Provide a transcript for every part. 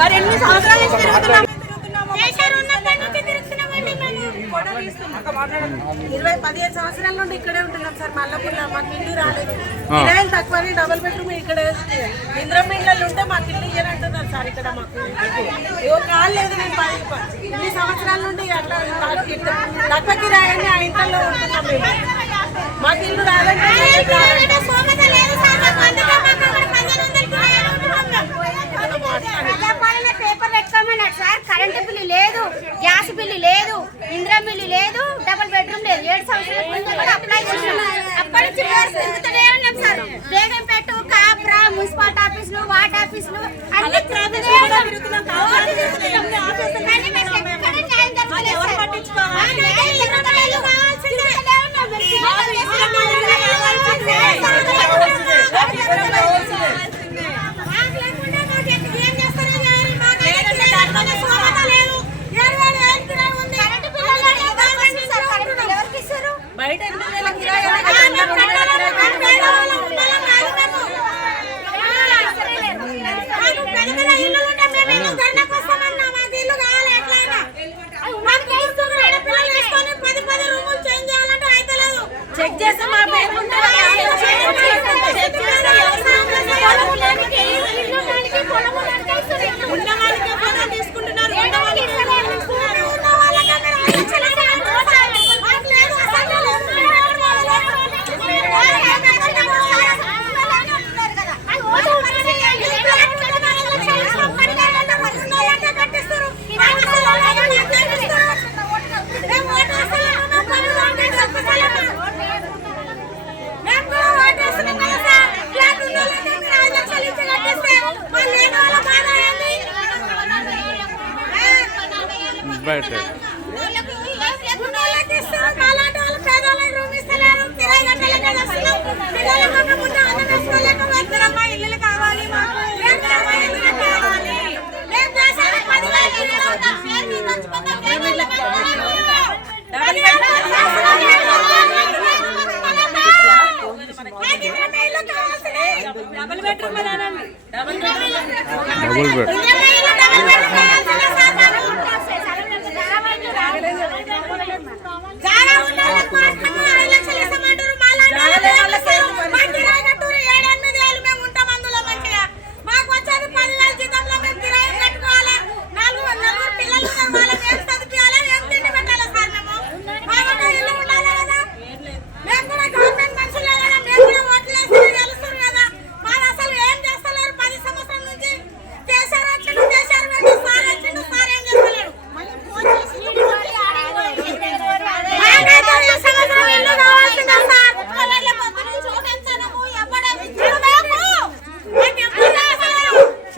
మరి ఎన్ని సంవత్సరాల నుంచి తిరుగుతున్నాము 15 సంవత్సరాల నుండి ఇక్కడే ఉంటున్నాం సార్. మల్లపూర్లో మాకు ఇల్లు రాలేదు, కిరాయిలు తక్కువని డబుల్ బెడ్రూమ్ ఇక్కడ ఇంద్రమ్మ ఇళ్ళు ఉంటే మాకు ఇల్లు ఇయ్యాలంటున్నారు సార్. ఇక్కడ మాకు కాలు లేదు. నేను ఇన్ని సంవత్సరాల నుండి అట్లా తక్కువ కిరాయిని ఆ ఇంట్లో ఉంటున్నాం మేము. మాకు ఇల్లు రాదంటే పేపర్ పెట్టుకోమన్నాడు సార్. కరెంటు బిల్లు లేదు, గ్యాస్ బిల్లు లేదు, ఇంద్రం బిల్లు లేదు, డబుల్ బెడ్రూమ్ లేదు. 7 సంవత్సరాల ముందు కూడా అప్లై చేసినాం. అప్పటి నుంచి తిరుగుతూనే ఉన్నాం సార్. బేగంపేట, కాప్రా, మున్సిపాలిటీ ఆఫీసులు, వార్డ్ ఆఫీసులు అన్ని తిరుగుతూనే ఉన్నాం. కానీ మాకు ఎక్కడ న్యాయం జరగలేదు బయట చెక్ చేస్తే మా పేరు తీసుకుంటున్నారు. ఇల్లు కావాలి double bedroom double bed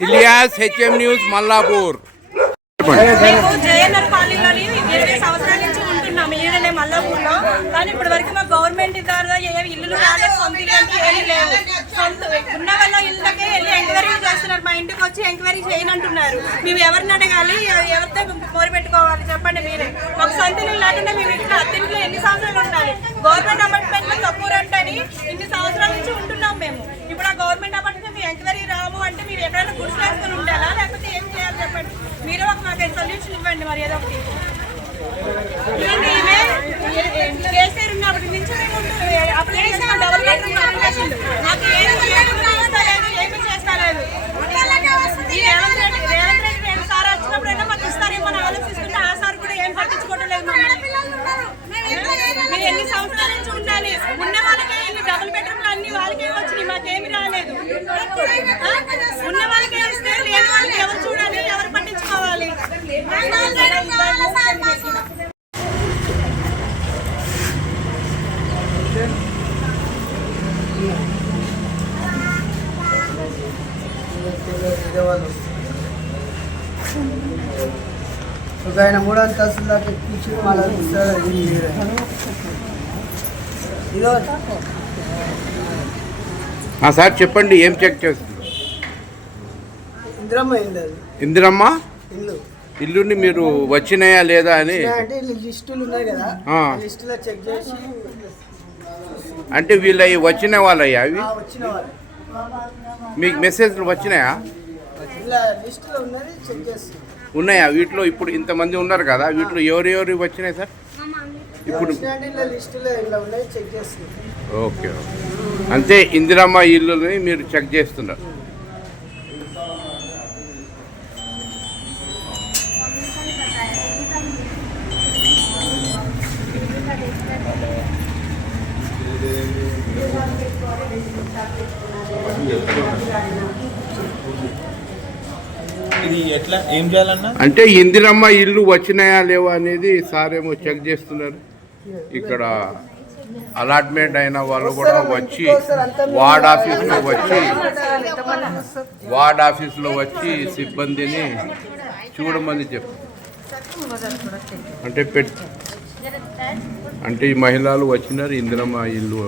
Ilyas HM news Mallapur. మేము జేఎన్ఆర్ కాలనీలోని 20 సంవత్సరాల నుంచి ఉంటున్నాము ఈడనే మల్లాపూర్లో. కానీ ఇప్పటి వరకు మా గవర్నమెంట్ ద్వారా ఏ ఇల్లు రాలేదు, సొంత ఇల్లు ఏమీ లేవు. సొంత ఉన్న వాళ్ళ ఇళ్ళకే వెళ్ళి ఎంక్వైరీ చేస్తున్నారు. మా ఇంటికి వచ్చి ఎంక్వైరీ చేయనంటున్నారు. మేము ఎవరిని అడగాలి, ఎవరితో మోరు పెట్టుకోవాలి చెప్పండి మీరే. మాకు సొంత ఇల్లు లేకుండా మేము ఇంట్లో అద్దెంట్లో ఎన్ని సంవత్సరాలు ఉండాలి? గవర్నమెంట్ అపార్ట్మెంట్లో తక్కువ రెంట్ అని ఇన్ని సంవత్సరాల నుంచి ఉంటున్నాం మేము. ఇప్పుడు ఆ గవర్నమెంట్ అపార్ట్మెంట్ మేము ఎంక్వైరీ రాము అంటే మీరు ఎక్కడైనా గుడిసెలు వేసుకొని ఉండాలా, లేకపోతే ఏం చేయాలి చెప్పండి. మీరు మాకు సొల్యూషన్ ఇవ్వండి మరి ఏదో ఒకటి. కేసీఆర్ ఉన్నప్పటి నుంచి మేము అప్లై చేసిన డబుల్ బెడ్రూమ్ అప్లికేషన్ మాకు ఏమీ చేస్తలేదు. ఈ రేవంత్ రెడ్డి సార్ వచ్చినప్పుడైనా మాకు ఇస్తారేమో ఆలోచిస్తుంటే ఆ సార్ కూడా ఏం పట్టించుకోవడం లేదు మమ్మల్ని. మీరు ఎన్ని సంవత్సరాల నుంచి ఉండాలి? ఉన్న వాళ్ళకే ఇల్లు డబుల్ బెడ్రూమ్లు అన్ని వాళ్ళకే వచ్చినాయి, మాకేమి రాలేదు. ఉన్న వాళ్ళకే ఇస్తే లేని వాళ్ళకి ఎవరు చూడాలి, ఎవరు పట్టించుకోవాలి? ఒక ఆయన 3 అంతస్తుల దాకా ఎక్కించి మళ్ళీ సార్ చెప్పండి, ఏం చెక్ చేస్తుంది? ఇందిరమ్మ ఇల్లు. ఇందిరమ్మ ఇల్లు ఇల్లుని మీరు వచ్చినాయా లేదా అని అంటే లిస్టులు ఉన్నాయి కదా, లిస్టులో చెక్ చేసి. అంటే వీళ్ళవి వచ్చిన వాళ్ళయ్యా? అవి వచ్చిన వాళ్ళు మీకు మెసేజ్లు వచ్చినాయా? ఇలా లిస్టులో ఉన్నది చెక్ చేస్తుంది. ఉన్నాయా వీటిలో? ఇప్పుడు ఇంతమంది ఉన్నారు కదా, వీటిలో ఎవరెవరు వచ్చినాయి సార్ ఇప్పుడు? ఇలా లిస్టులో ఇలా ఉన్నాయి చెక్ చేస్తుంది. ఓకే ఓకే, అంతే. ఇందిరమ్మ ఇల్లుని మీరు చెక్ చేస్తున్నారు. ఇది ఎట్లా ఏం చేయాలన్నా? అంటే ఇందిరమ్మ ఇల్లు వచ్చినాయా లేవా అనేది సార్ ఏమో చెక్ చేస్తున్నారు. ఇక్కడ అలాట్మెంట్ అయిన వాళ్ళు కూడా వచ్చి వార్డ్ ఆఫీస్లో వచ్చి సిబ్బందిని చూడమని చెప్పు. అంటే ఈ మహిళలు వచ్చినారు, ఇందిరమ్మ ఇల్లు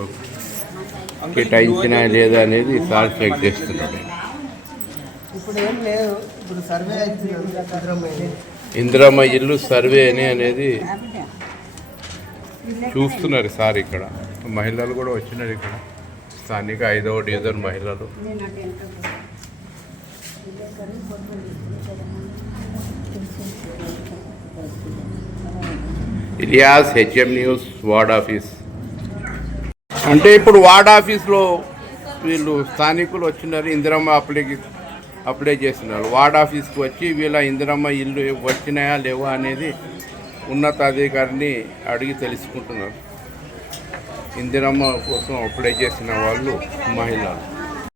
కేటాయించినా లేదా అనేది సార్ చెక్ చేస్తున్నారు. ఇప్పుడు ఏం లేదు, ఇప్పుడు సర్వే అవుతుంది. ఇందిరమ్మ ఇల్లు సర్వే అనేది చూస్తున్నారు సార్. ఇక్కడ మహిళలు కూడా వచ్చినారు. ఇక్కడ స్థానిక 5వ డివిజన్ మహిళలు. Ilyas, HM news, ward office. అంటే ఇప్పుడు వార్డ్ ఆఫీస్లో వీళ్ళు స్థానికులు వచ్చినారు, ఇందిరమ్మ అప్లై చేస్తున్నారు. వార్డ్ ఆఫీస్కి వచ్చి వీళ్ళ ఇందిరమ్మ ఇల్లు వచ్చినాయా లేవా అనేది ఉన్నతాధికారిని అడిగి తెలుసుకుంటున్నారు. ఇందిరమ్మ కోసం అప్లై చేసిన వాళ్ళు మహిళలు.